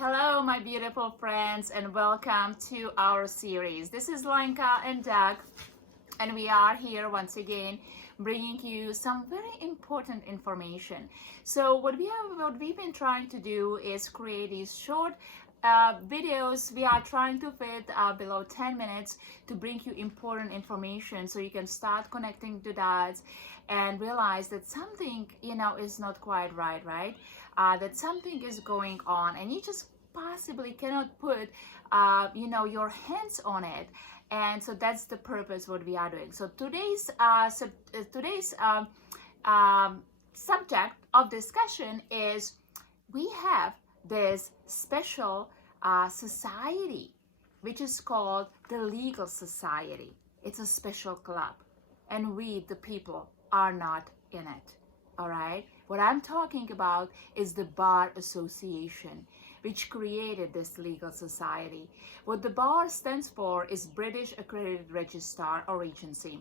Hello, my beautiful friends, and welcome to our series. This is Lenka and Doug, and we are here once again bringing you some very important information. So what we've been trying to do is create these short videos. We are trying to fit below 10 minutes to bring you important information so you can start connecting the dots and realize that something is not quite right, that something is going on and you just possibly cannot put your hands on it. And so that's the purpose what we are doing. So today's subject of discussion is we have this special society which is called the legal society. It's a special club and we the people are not in it. All right, what I'm talking about is the Bar Association, which created this legal society. What the bar stands for is British Accredited Registrar or Agency,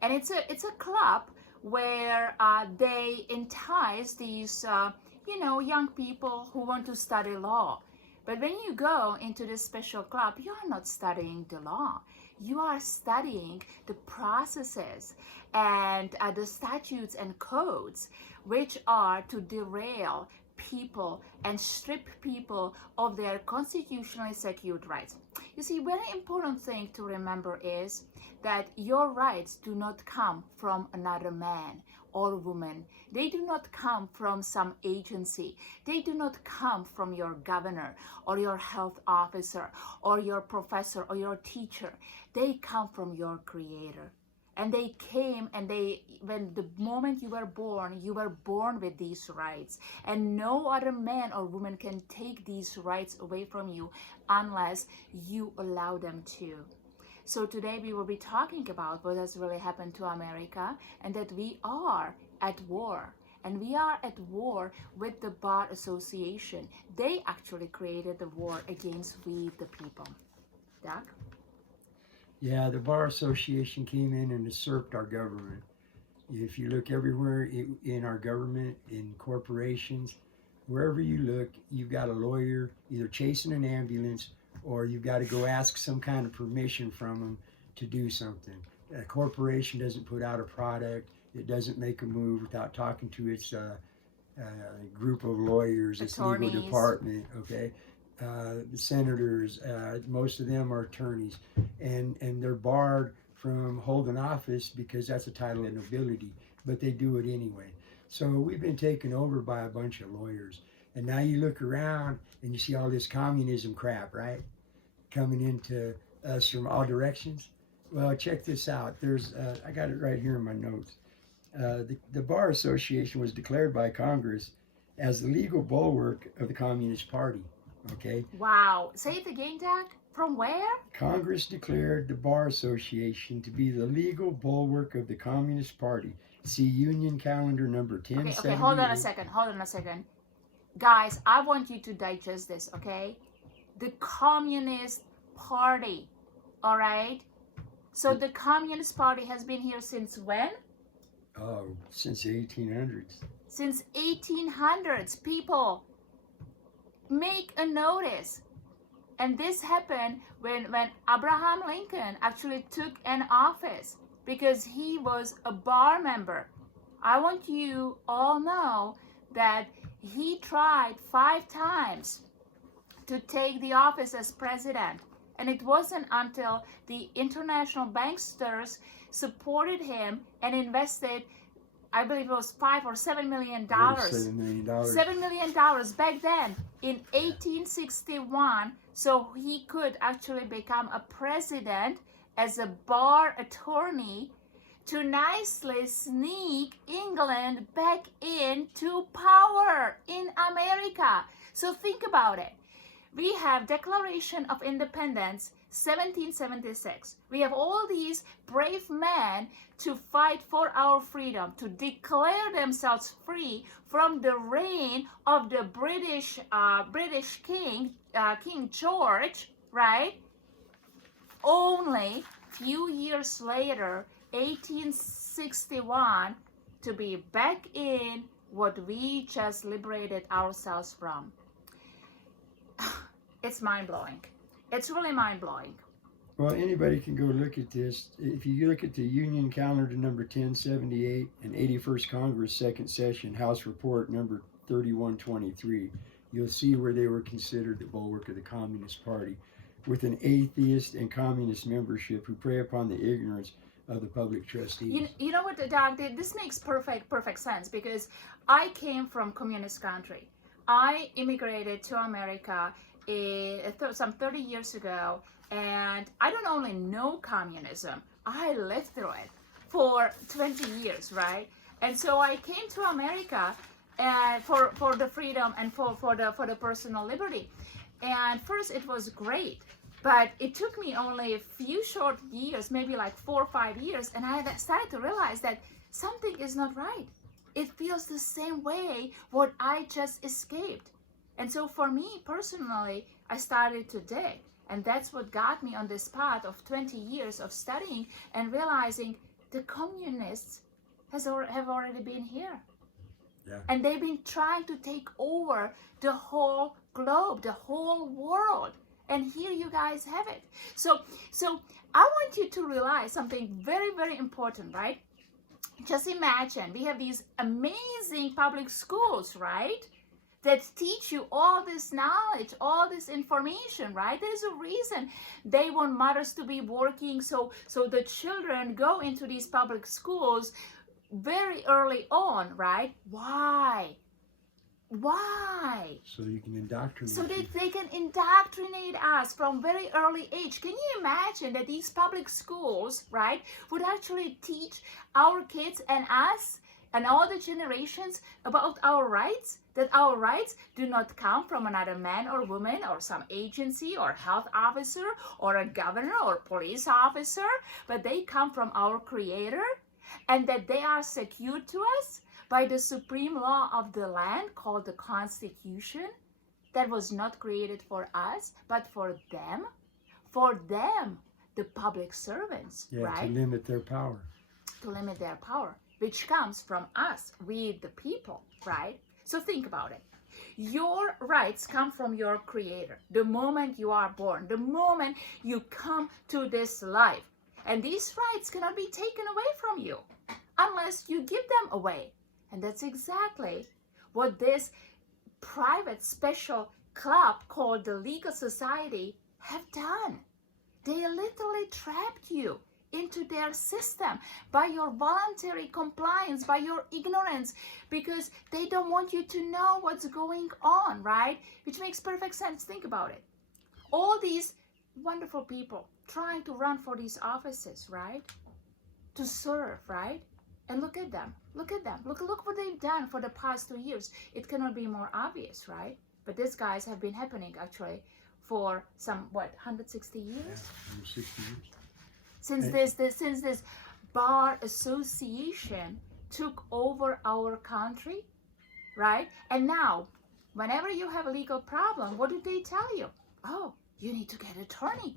and it's a club where they entice these young people who want to study law. But when you go into this special club, you are not studying the law. You are studying the processes and the statutes and codes which are to derail people and strip people of their constitutionally secured rights. You see, very important thing to remember is that your rights do not come from another man or woman. They do not come from some agency. They do not come from your governor or your health officer or your professor or your teacher. They come from your creator. And they came and when the moment you were born with these rights. And no other man or woman can take these rights away from you unless you allow them to. So today we will be talking about what has really happened to America and that we are at war. And we are at war with the Bar Association. They actually created the war against we the people. Doug? Yeah, the Bar Association came in and usurped our government. If you look everywhere in our government, in corporations, wherever you look, you've got a lawyer either chasing an ambulance or you've got to go ask some kind of permission from them to do something. A corporation doesn't put out a product, it doesn't make a move without talking to its group of lawyers, its legal department, okay? The senators, most of them are attorneys, and they're barred from holding office because that's a title of nobility, but they do it anyway. So we've been taken over by a bunch of lawyers. And now you look around and you see all this communism crap, right? Coming into us from all directions. Well, check this out. There's, I got it right here in my notes. The Bar Association was declared by Congress as the legal bulwark of the Communist Party. Okay. Wow. Say it again, Doug. From where? Congress declared the Bar Association to be the legal bulwark of the Communist Party. See Union Calendar number 1078. Okay, hold on a second. Guys, I want you to digest this, okay? The Communist Party, all right? So the Communist Party has been here since when? Oh, since the 1800s. Since 1800s, people. Make a notice. And this happened when Abraham Lincoln actually took an office because he was a bar member. I want you all know that he tried 5 times to take the office as president. And it wasn't until the international banksters supported him and invested, I believe it was $5 or $7 million. $7 million. $7 million back then in 1861, so he could actually become a president as a bar attorney to nicely sneak England back into power in America. So think about it. We have Declaration of Independence 1776. We have all these brave men to fight for our freedom, to declare themselves free from the reign of the British King, King George, right? Only few years later, 1861, to be back in what we just liberated ourselves from. It's mind-blowing. It's really mind-blowing. Well, anybody can go look at this. If you look at the Union Calendar number 1078 and 81st Congress second session House Report number 3123, you'll see where they were considered the bulwark of the Communist Party, with an atheist and communist membership who prey upon the ignorance of the public trustees. You know what, Doug? This makes perfect sense, because I came from communist country. I immigrated to America some 30 years ago, and I don't only know communism, I lived through it for 20 years, right? And so I came to America for the freedom and for the personal liberty. And first it was great, but it took me only a few short years, maybe like 4 or 5 years, and I started to realize that something is not right. It feels the same way what I just escaped. And so for me personally, I started today. And that's what got me on this path of 20 years of studying and realizing the communists have already been here. Yeah. And they've been trying to take over the whole globe, the whole world. And here you guys have it. So I want you to realize something very, very important, right? Just imagine, we have these amazing public schools, right? That teach you all this knowledge, all this information, right? There's a reason they want mothers to be working, so the children go into these public schools very early on, right? Why? So you can indoctrinate. So that they can indoctrinate us from very early age. Can you imagine that these public schools, right, would actually teach our kids and us and all the generations about our rights? That our rights do not come from another man or woman or some agency or health officer or a governor or police officer, but they come from our Creator, and that they are secured to us by the supreme law of the land called the Constitution, that was not created for us, but for them. For them, the public servants, right? To limit their power. To limit their power, which comes from us, we the people, right? So think about it. Your rights come from your Creator. The moment you are born, the moment you come to this life. And these rights cannot be taken away from you unless you give them away. And that's exactly what this private special club called the Legal Society have done. They literally trapped you into their system by your voluntary compliance, by your ignorance, because they don't want you to know what's going on, right? Which makes perfect sense. Think about it. All these wonderful people trying to run for these offices, right? To serve, right? And look at them. Look at them. Look what they've done for the past 2 years. It cannot be more obvious, right? But these guys have been happening actually for some, 160 years? Yeah, 160 years. Since this bar association took over our country, right? And now, whenever you have a legal problem, what do they tell you? Oh, you need to get an attorney.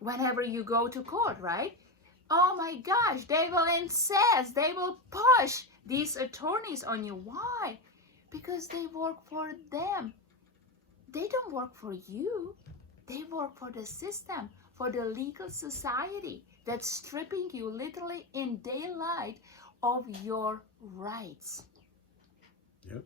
Whenever you go to court, right? Oh my gosh, they will insist, they will push these attorneys on you. Why? Because they work for them. They don't work for you. They work for the system, for the legal society that's stripping you literally in daylight of your rights. Yep.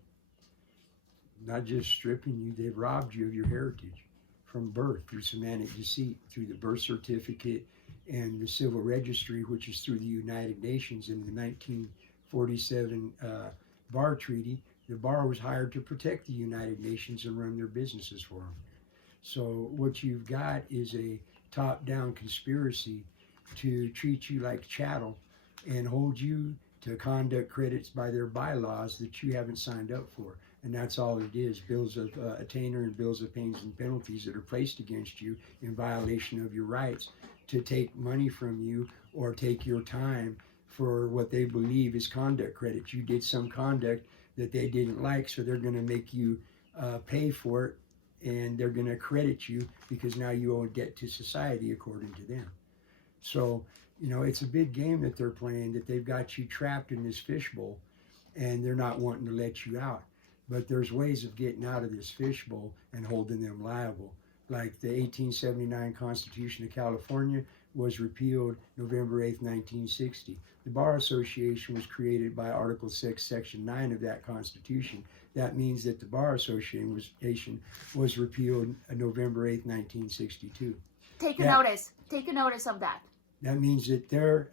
Not just stripping you, they've robbed you of your heritage from birth through semantic deceit, through the birth certificate and the civil registry, which is through the United Nations in the 1947 Bar Treaty. The bar was hired to protect the United Nations and run their businesses for them. So what you've got is a top-down conspiracy to treat you like chattel and hold you to conduct credits by their bylaws that you haven't signed up for. And that's all it is, bills of attainder and bills of pains and penalties that are placed against you in violation of your rights to take money from you or take your time for what they believe is conduct credits. You did some conduct that they didn't like, so they're going to make you pay for it, and they're going to credit you because now you owe a debt to society according to them. So, you know, it's a big game that they're playing, that they've got you trapped in this fishbowl and they're not wanting to let you out. But there's ways of getting out of this fishbowl and holding them liable. Like the 1879 Constitution of California was repealed November 8th, 1960. The Bar Association was created by Article 6, Section 9 of that Constitution. That means that the Bar Association was repealed November 8th, 1962. Take a That- notice. Take a notice of that. That means that their